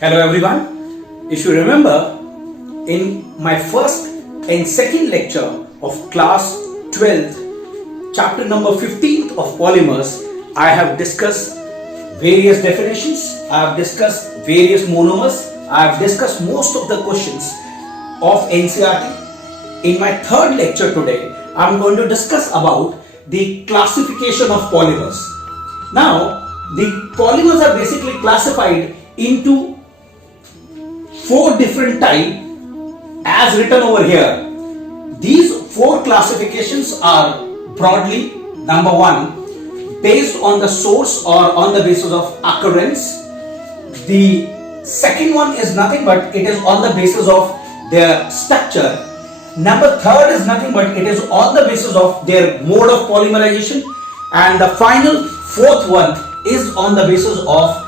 Hello everyone. If you remember, in my first and second lecture of class 12th, chapter number 15th of polymers, I have discussed various definitions, I have discussed various monomers, I have discussed most of the questions of NCERT. In my third lecture today, I am going to discuss about the classification of polymers. Now, the polymers are basically classified into four different types as written over here. These four classifications are broadly: number one, based on the source or on the basis of occurrence. The second one is nothing but it is on the basis of their structure. Number third is nothing but it is on the basis of their mode of polymerization. And the final fourth one is on the basis of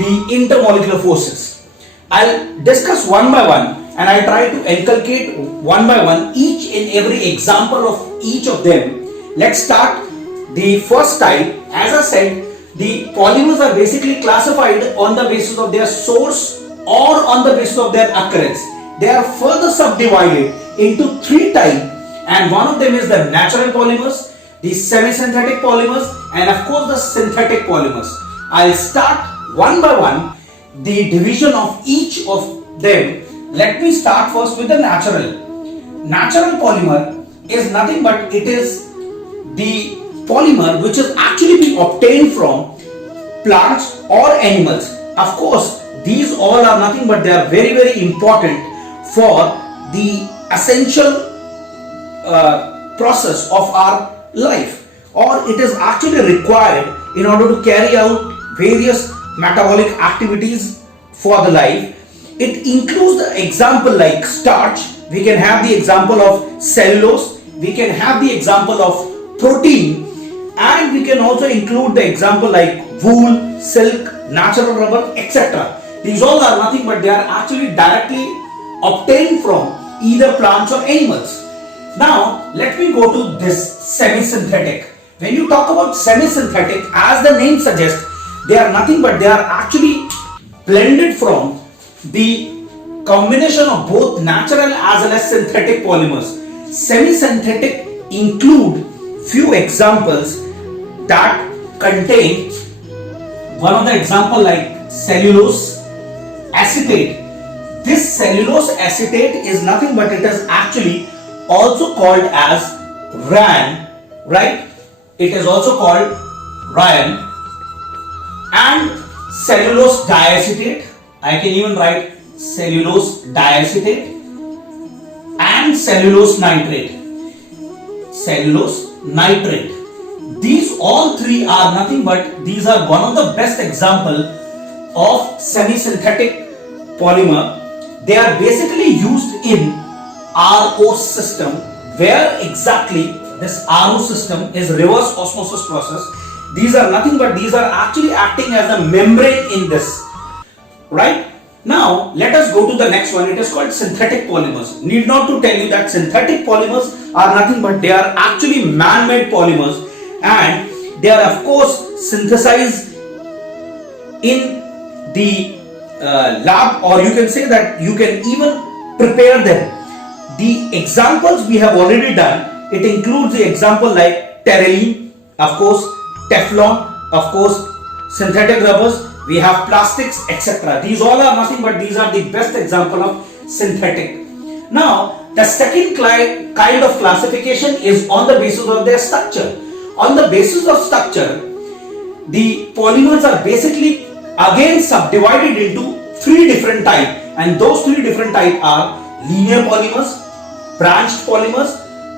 the intermolecular forces. I'll discuss one by one and I'll try to inculcate one by one each and every example of each of them. Let's start the first type. As I said, the polymers are basically classified on the basis of their source or on the basis of their occurrence. They are further subdivided into three types, and one of them is the natural polymers, the semi-synthetic polymers, and of course the synthetic polymers. I'll start one by one the division of each of them. Let me start first with the natural. Natural polymer is nothing but it is the polymer which is actually being obtained from plants or animals. Of course, these all are nothing but they are very, very important for the essential process of our life, or it is actually required in order to carry out various metabolic activities for the life. It includes the example like starch, we can have the example of cellulose, we can have the example of protein, and we can also include the example like wool, silk, natural rubber, etc. These all are nothing but they are actually directly obtained from either plants or animals. Now let me go to this semi-synthetic. When you talk about semi-synthetic, as the name suggests, they are nothing but they are actually blended from the combination of both natural as well as synthetic polymers. Semi-synthetic include few examples that contain one of the example like cellulose acetate. This cellulose acetate is nothing but it is actually also called as RAN, right? It is also called RAN. And cellulose diacetate, I can even write cellulose diacetate, and cellulose nitrate. Cellulose nitrate. These all three are nothing but these are one of the best example of semi-synthetic polymer. They are basically used in RO system, where exactly this RO system is reverse osmosis process. These are nothing but these are actually acting as a membrane in this, right? Now let us go to the next one. It is called synthetic polymers. Need not to tell you that synthetic polymers are nothing but they are actually man-made polymers, and they are of course synthesized in the lab, or you can say that you can even prepare them. The examples we have already done, it includes the example like terylene, of course Teflon, of course synthetic rubbers, we have plastics, etc. These all are nothing but these are the best example of synthetic. Now the second kind of classification is on the basis of their structure. On the basis of structure, the polymers are basically again subdivided into three different types, and those three different types are linear polymers, branched polymers,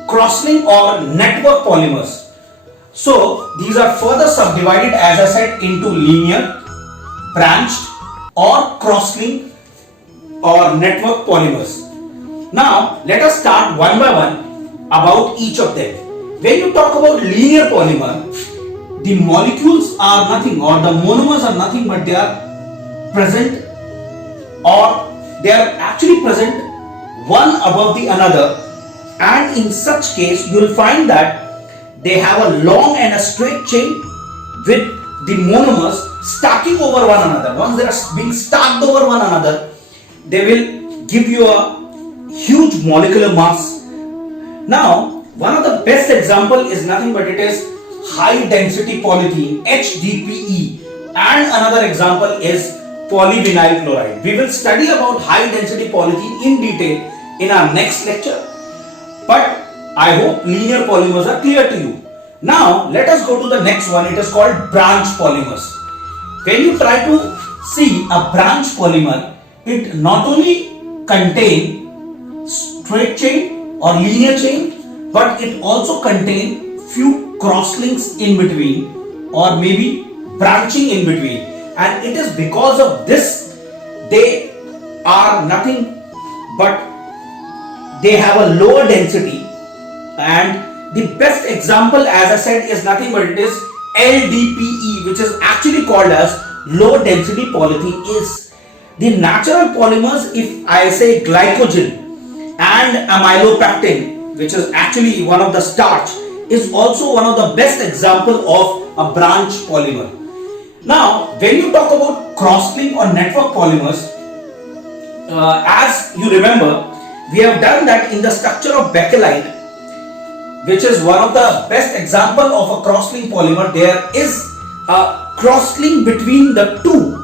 cross-linked or network polymers. So these are further subdivided, as I said, into linear, branched or cross-linked or network polymers. Now let us start one by one about each of them. When you talk about linear polymer, the molecules are nothing or the monomers are nothing but they are present, or they are actually present one above the another, and in such case you will find that they have a long and a straight chain with the monomers stacking over one another, once they are being stacked over one another, they will give you a huge molecular mass. Now, one of the best example is nothing but it is high density polythene, HDPE, and another example is polyvinyl chloride. We will study about high density polythene in detail in our next lecture, but I hope linear polymers are clear to you. Now let us go to the next one. It is called branch polymers. When you try to see a branch polymer, it not only contains straight chain or linear chain, but it also contains few crosslinks in between or maybe branching in between, and it is because of this they are nothing but they have a lower density. And the best example, as I said, is nothing but it is LDPE, which is actually called as low density polythene. Is the natural polymers, if I say glycogen and amylopectin, which is actually one of the starch, is also one of the best example of a branch polymer. Now when you talk about crosslink or network polymers, as you remember, we have done that in the structure of bakelite, which is one of the best example of a crosslink polymer. There is a crosslink between the two,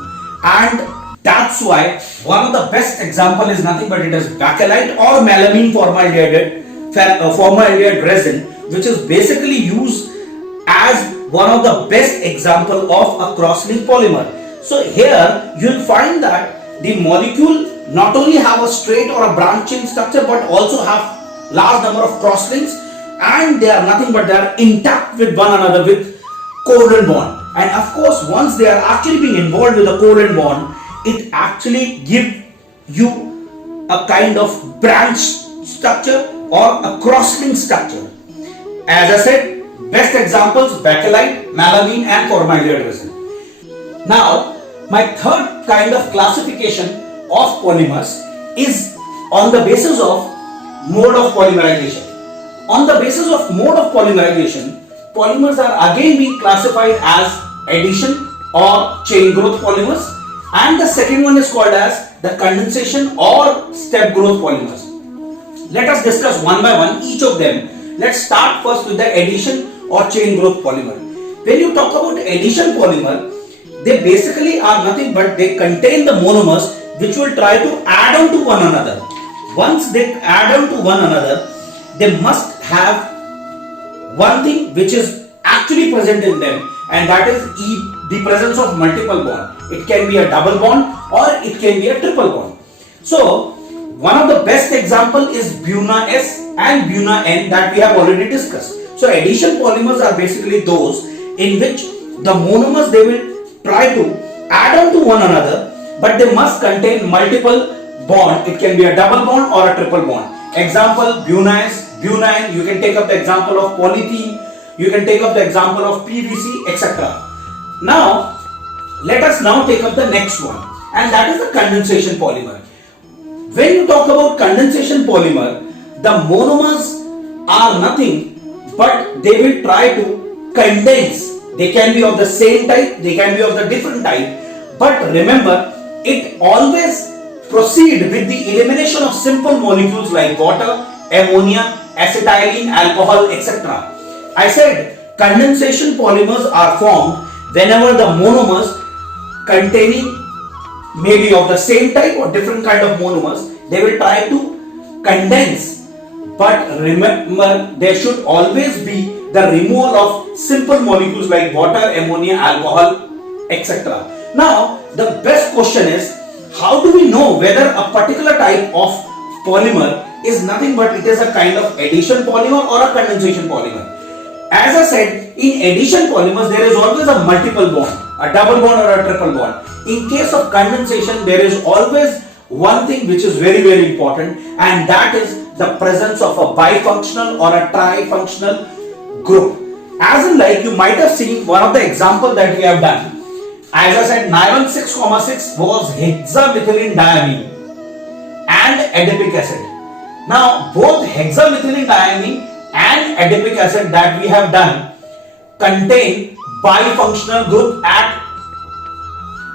and that's why one of the best example is nothing but it is bakelite or melamine formaldehyde resin, which is basically used as one of the best example of a crosslink polymer. So here you will find that the molecule not only have a straight or a branching structure, but also have large number of crosslinks, and they are nothing but they are intact with one another with covalent bond. And of course, once they are actually being involved with a covalent bond, it actually gives you a kind of branch structure or a crosslink structure. As I said, best examples bakelite, melamine and formaldehyde resin. Now, my third kind of classification of polymers is on the basis of mode of polymerization. On the basis of mode of polymerization, polymers are again being classified as addition or chain growth polymers, and the second one is called as the condensation or step growth polymers. Let us discuss one by one each of them. Let's start first with the addition or chain growth polymer. When you talk about addition polymer, they basically are nothing but they contain the monomers which will try to add on to one another. Once they add on to one another, they must have one thing which is actually present in them, and that is the presence of multiple bond. It can be a double bond or it can be a triple bond. So one of the best example is Buna S and Buna N that we have already discussed. So addition polymers are basically those in which the monomers they will try to add on to one another, but they must contain multiple bond. It can be a double bond or a triple bond. Example, Buna S, Buna N. You can take up the example of polythene, you can take up the example of PVC, etc. Now let us now take up the next one, and that is the condensation polymer. When you talk about condensation polymer, the monomers are nothing but they will try to condense. They can be of the same type, they can be of the different type, but remember, it always proceed with the elimination of simple molecules like water, ammonia, acetylene, alcohol, etc. I said condensation polymers are formed whenever the monomers containing maybe of the same type or different kind of monomers, they will try to condense, but remember there should always be the removal of simple molecules like water, ammonia, alcohol, etc. Now the best question is, how do we know whether a particular type of polymer is nothing but it is a kind of addition polymer or a condensation polymer? As I said, in addition polymers there is always a multiple bond, a double bond or a triple bond. In case of condensation, there is always one thing which is very important, and that is the presence of a bifunctional or a trifunctional group. As in, like you might have seen one of the example that we have done. As I said, nylon 6,6 was hexamethylene diamine and adipic acid. Now both hexamethylene diamine and adipic acid that we have done contain bifunctional group at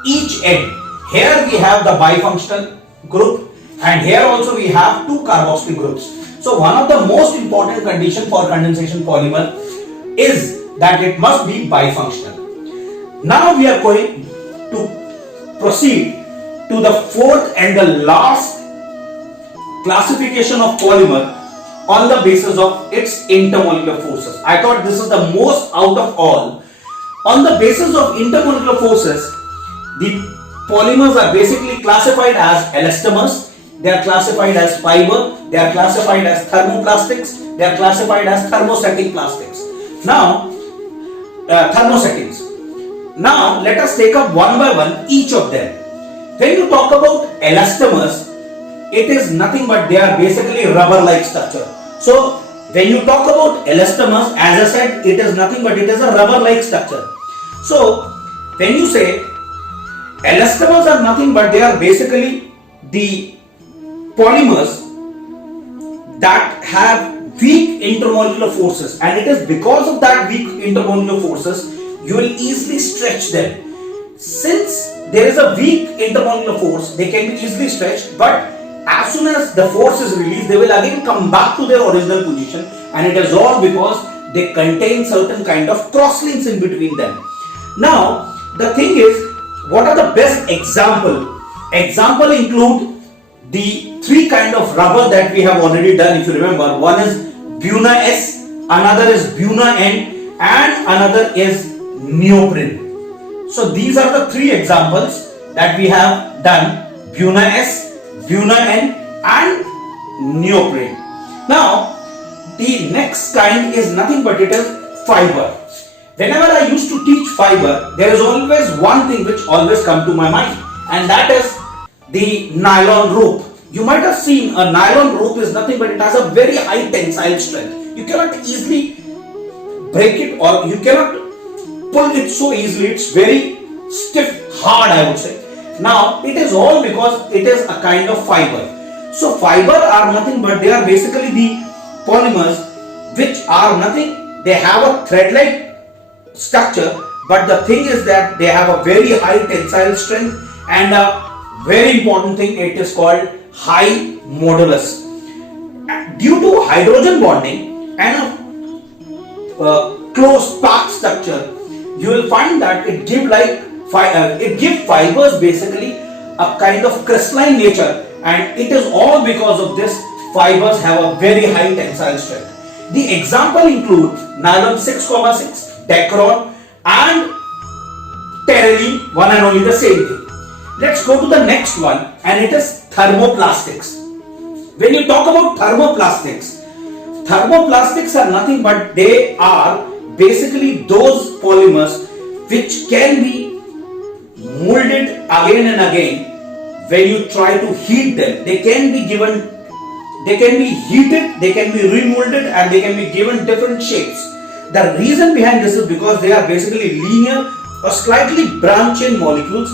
each end. Here we have the bifunctional group, and here also we have two carboxyl groups. So one of the most important condition for condensation polymer is that it must be bifunctional. Now we are going to proceed to the fourth and the last classification of polymer on the basis of its intermolecular forces. I thought this is the most out of all. On the basis of intermolecular forces, the polymers are basically classified as elastomers, they are classified as fiber, they are classified as thermoplastics, they are classified as thermosetting plastics. Now, thermosettings. Now, let us take up one by one each of them. When you talk about elastomers, it is nothing but they are basically rubber-like structure. So, when you talk about elastomers, as I said, it is nothing but it is a rubber-like structure. So, when you say elastomers are nothing but they are basically the polymers that have weak intermolecular forces, and it is because of that weak intermolecular forces you will easily stretch them. Since there is a weak intermolecular force, they can be easily stretched, but as soon as the force is released, they will again come back to their original position, and it is all because they contain certain kind of crosslinks in between them. Now, the thing is, what are the best example? Example include the three kind of rubber that we have already done. If you remember, one is Buna S, another is Buna N, and another is neoprene. So these are the three examples that we have done: Buna S, Buna N, and neoprene. Now, the next kind is nothing but it is fiber. Whenever I used to teach fiber, there is always one thing which always come to my mind, and that is the nylon rope. You might have seen a nylon rope is nothing but it has a very high tensile strength. You cannot easily break it, or you cannot pull it so easily. It's very stiff, hard, I would say. Now, it is all because it is a kind of fiber. So, fiber are nothing but they are basically the polymers which are nothing. They have a thread-like structure, but the thing is that they have a very high tensile strength, and a very important thing, it is called high modulus. Due to hydrogen bonding and a close packed structure, you will find that it gives fibers basically a kind of crystalline nature, and it is all because of this fibers have a very high tensile strength. The example include nylon 6,6, Dacron, and terylene, one and only the same thing. Let's go to the next one, and it is thermoplastics. When you talk about thermoplastics are nothing but they are basically those polymers which can be molded again and again when you try to heat them. They can be heated, they can be remolded, and they can be given different shapes. The reason behind this is because they are basically linear or slightly branching molecules,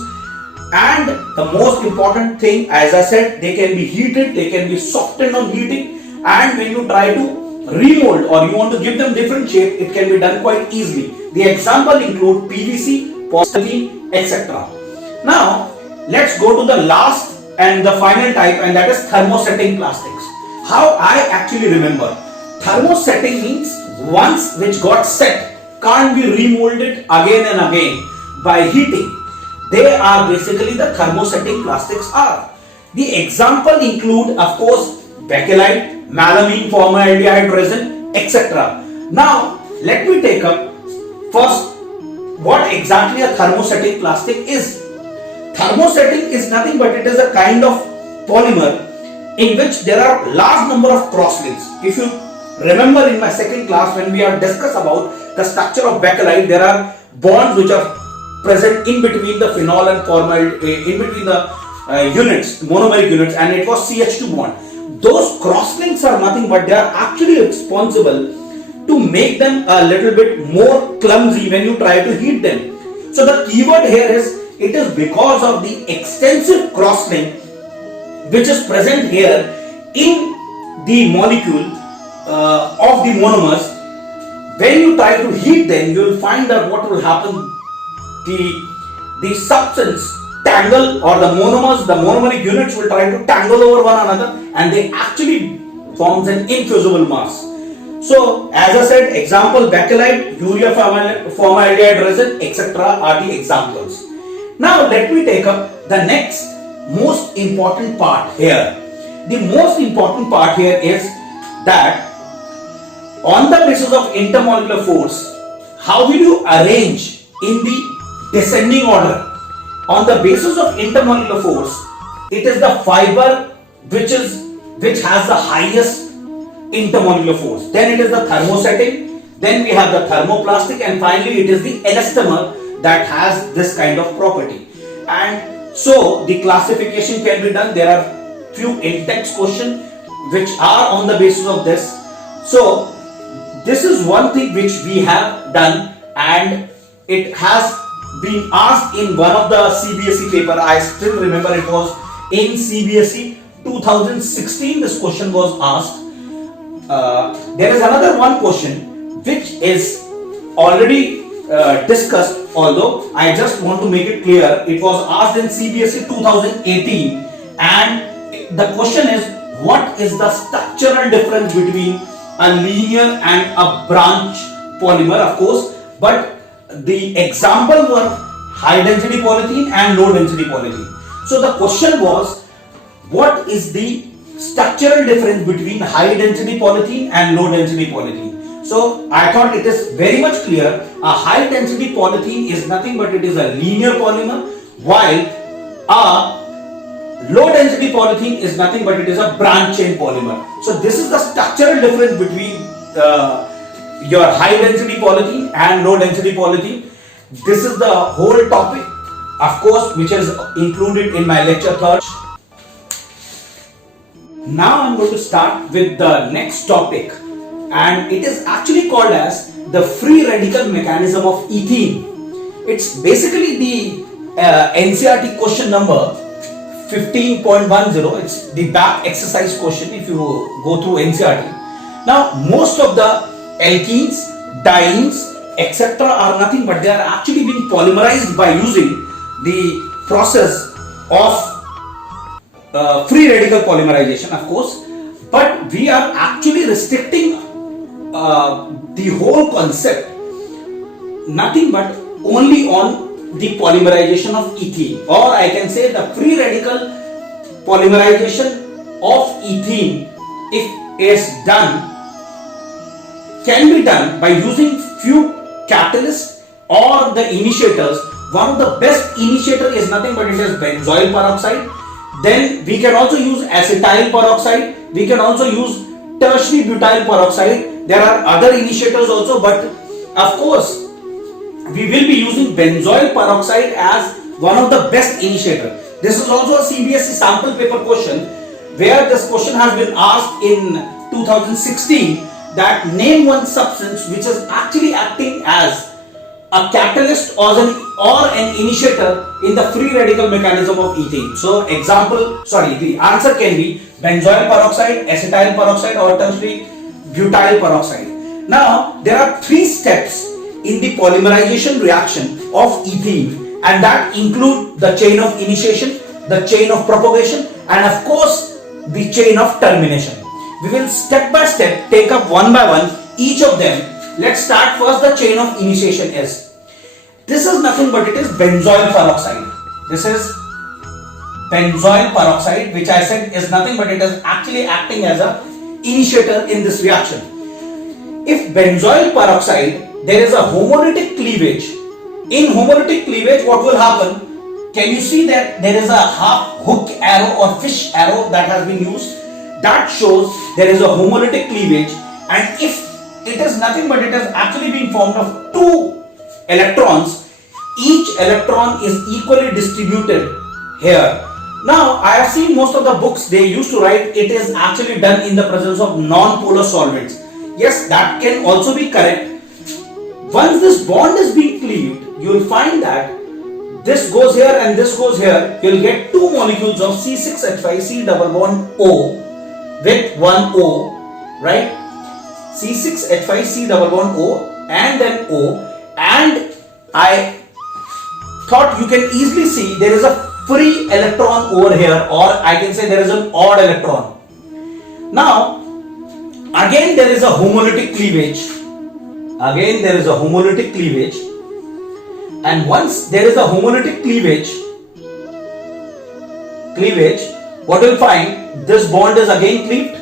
and the most important thing, as I said, they can be heated, they can be softened on heating, and when you try to remold or you want to give them different shape, it can be done quite easily. The example include PVC, polyethylene, etc. Now, let's go to the last and the final type, and that is thermosetting plastics. How I actually remember, thermosetting means once which got set can't be remolded again and again by heating. They are basically the thermosetting plastics are. The example include, of course, bakelite, melamine formaldehyde resin, etc. Now, let me take up first what exactly a thermosetting plastic is. Thermosetting is nothing but it is a kind of polymer in which there are large number of crosslinks. If you remember in my second class when we have discussed about the structure of bakelite, there are bonds which are present in between the phenol and formaldehyde, in between the units, monomeric units, and it was CH2 bond. Those crosslinks are nothing but they are actually responsible to make them a little bit more clumsy when you try to heat them. So the keyword here is, it is because of the extensive crosslink which is present here in the molecule of the monomers. When you try to heat them, you will find that what will happen, the substance tangle, or the monomers, the monomeric units will try to tangle over one another, and they actually forms an infusible mass. So, as I said, example bakelite, urea formaldehyde resin, etc. are the examples. Now, let me take up the next most important part here. The most important part here is that on the basis of intermolecular force, how will you arrange in the descending order? On the basis of intermolecular force, it is the fiber which has the highest intermolecular force. Then it is the thermosetting, then we have the thermoplastic, and finally it is the elastomer that has this kind of property. And so the classification can be done. There are few in-text questions which are on the basis of this. So this is one thing which we have done, and it has been asked in one of the CBSE paper. I still remember it was in CBSE 2016 this question was asked. There is another one question which is already discussed, although I just want to make it clear. It was asked in CBSE 2018, and the question is, what is the structural difference between a linear and a branch polymer? Of course, but the example were high density polythene and low density polythene. So the question was, what is the structural difference between high density polythene and low density polythene? So I thought it is very much clear. A high density polythene is nothing but it is a linear polymer, while a low density polythene is nothing but it is a branch chain polymer. So this is the structural difference between your high density polythene and low density polythene. This is the whole topic, of course, which is included in my lecture 3rd. Now I'm going to start with the next topic, and it is actually called as the free radical mechanism of ethene. It's basically the NCERT question number 15.10. It's the back exercise question if you go through NCERT. Now, most of the alkenes, dienes, etc. are nothing but they are actually being polymerized by using the process of free radical polymerization, of course, but we are actually restricting the whole concept nothing but only on the polymerization of ethene, or I can say the free radical polymerization of ethene, if is done, can be done by using few catalysts or the initiators. One of the best initiator is nothing but it is benzoyl peroxide. Then we can also use acetyl peroxide. We can also use tertiary butyl peroxide. There are other initiators also, but of course we will be using benzoyl peroxide as one of the best initiator. This is also a CBSE sample paper question where this question has been asked in 2016, that name one substance which is actually acting as a catalyst or an initiator in the free radical mechanism of ethene. So the answer can be benzoyl peroxide, acetyl peroxide, or tertiary butyl peroxide. Now there are 3 steps in the polymerization reaction of ethene, and that include the chain of initiation, the chain of propagation, and of course the chain of termination. We will step by step take up one by one each of them. Let's start first. The chain of initiation is, this is nothing but it is benzoyl peroxide. This is benzoyl peroxide, which I said is nothing but it is actually acting as a initiator in this reaction. If benzoyl peroxide, there is a homolytic cleavage. In homolytic cleavage, what will happen? Can you see that there is a half hook arrow or fish arrow that has been used? That shows there is a homolytic cleavage, and if it is nothing but it is actually being formed of 2 electrons, each electron is equally distributed here. Now I have seen most of the books, they used to write it is actually done in the presence of non-polar solvents. Yes, that can also be correct. Once this bond is being cleaved, you will find that this goes here and this goes here. You will get 2 molecules of C6H5 double bond O with 1 O, right? C6H5 double bond O and then O, and I thought you can easily see there is a free electron over here, or I can say there is an odd electron. Now, again there is a homolytic cleavage. Again there is a homolytic cleavage. And once there is a homolytic cleavage, what you will find, this bond is again cleaved.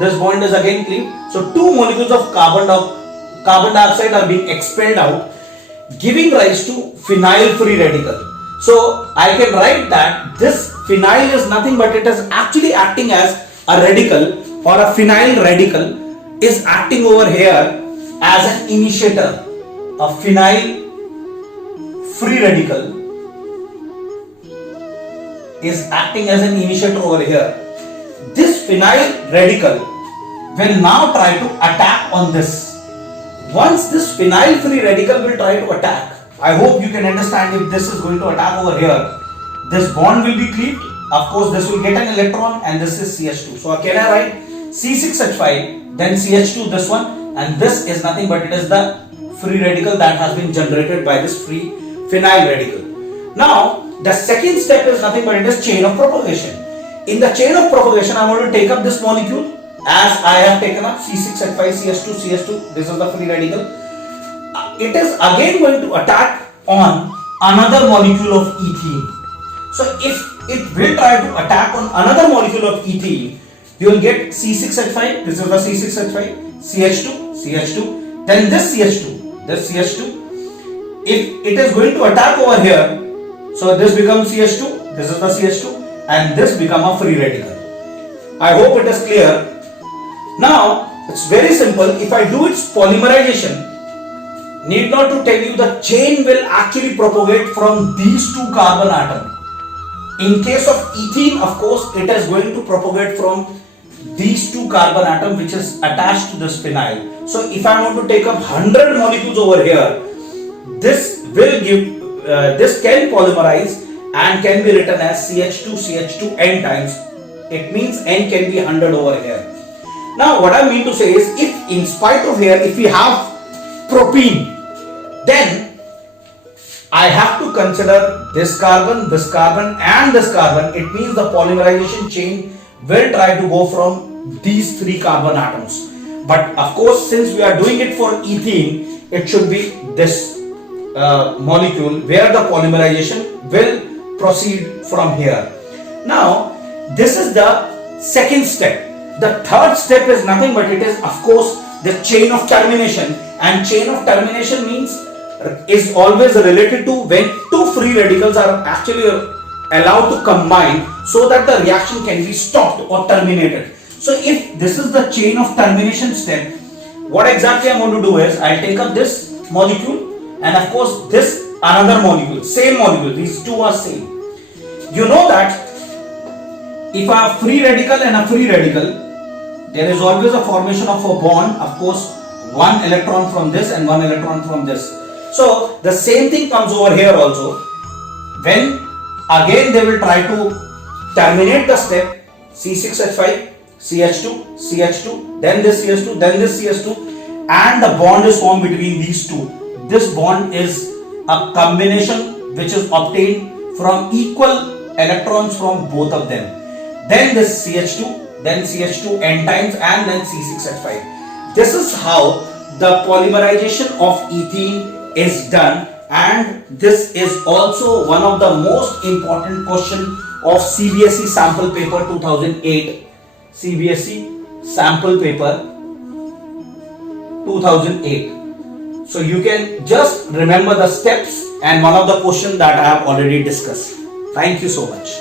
This bond is again cleaved. So two molecules of carbon dioxide are being expelled out, giving rise to phenyl free radical. So I can write that this phenyl is nothing but it is actually acting as a radical, or a phenyl radical is acting over here as an initiator. A phenyl free radical is acting as an initiator over here. This phenyl radical will now try to attack on this. Once this phenyl free radical will try to attack, I hope you can understand, if this is going to attack over here, this bond will be cleaved. Of course, this will get an electron, and this is CH2. So can I write C6H5, then CH2, this one, and this is nothing but it is the free radical that has been generated by this free phenyl radical. Now, the second step is nothing but it is chain of propagation. In the chain of propagation, I want to take up this molecule as I have taken up C6H5CH2, this is the free radical. It is again going to attack on another molecule of ethene. So if it will try to attack on another molecule of ethene, you will get C6H5, this is the C6H5, CH2, then this CH2. If it is going to attack over here, so this becomes CH2, this is the CH2, and this become a free radical. I hope it is clear. Now, it's very simple. If I do its polymerization, need not to tell you, the chain will actually propagate from these two carbon atoms. In case of ethene, of course, it is going to propagate from these two carbon atoms which is attached to this phenyl. So if I want to take up 100 molecules over here, this will give, this can polymerize and can be written as CH2 n times. It means n can be 100 over here. Now what I mean to say is, if in spite of here, if we have propene, then I have to consider this carbon and this carbon. It means the polymerization chain will try to go from these three carbon atoms. But of course, since we are doing it for ethene, it should be this molecule where the polymerization will proceed from here. Now, this is the second step. The third step is nothing but it is, of course, the chain of termination. And chain of termination means is always related to when two free radicals are actually allowed to combine so that the reaction can be stopped or terminated. So if this is the chain of termination step, what exactly I am going to do is, I take up this molecule and of course this another molecule, same molecule, these two are same. You know that if I have free radical and a free radical, there is always a formation of a bond, of course, one electron from this and one electron from this. So the same thing comes over here also. When again they will try to terminate the step, C6H5, CH2, then this CH2, then this CH2, and the bond is formed between these two. This bond is a combination which is obtained from equal electrons from both of them. Then this CH2, then CH2 n times, and then C6H5. This is how the polymerization of ethene is done, and this is also one of the most important question of CBSE sample paper 2008. CBSE sample paper 2008. So you can just remember the steps and one of the questions that I have already discussed. Thank you so much.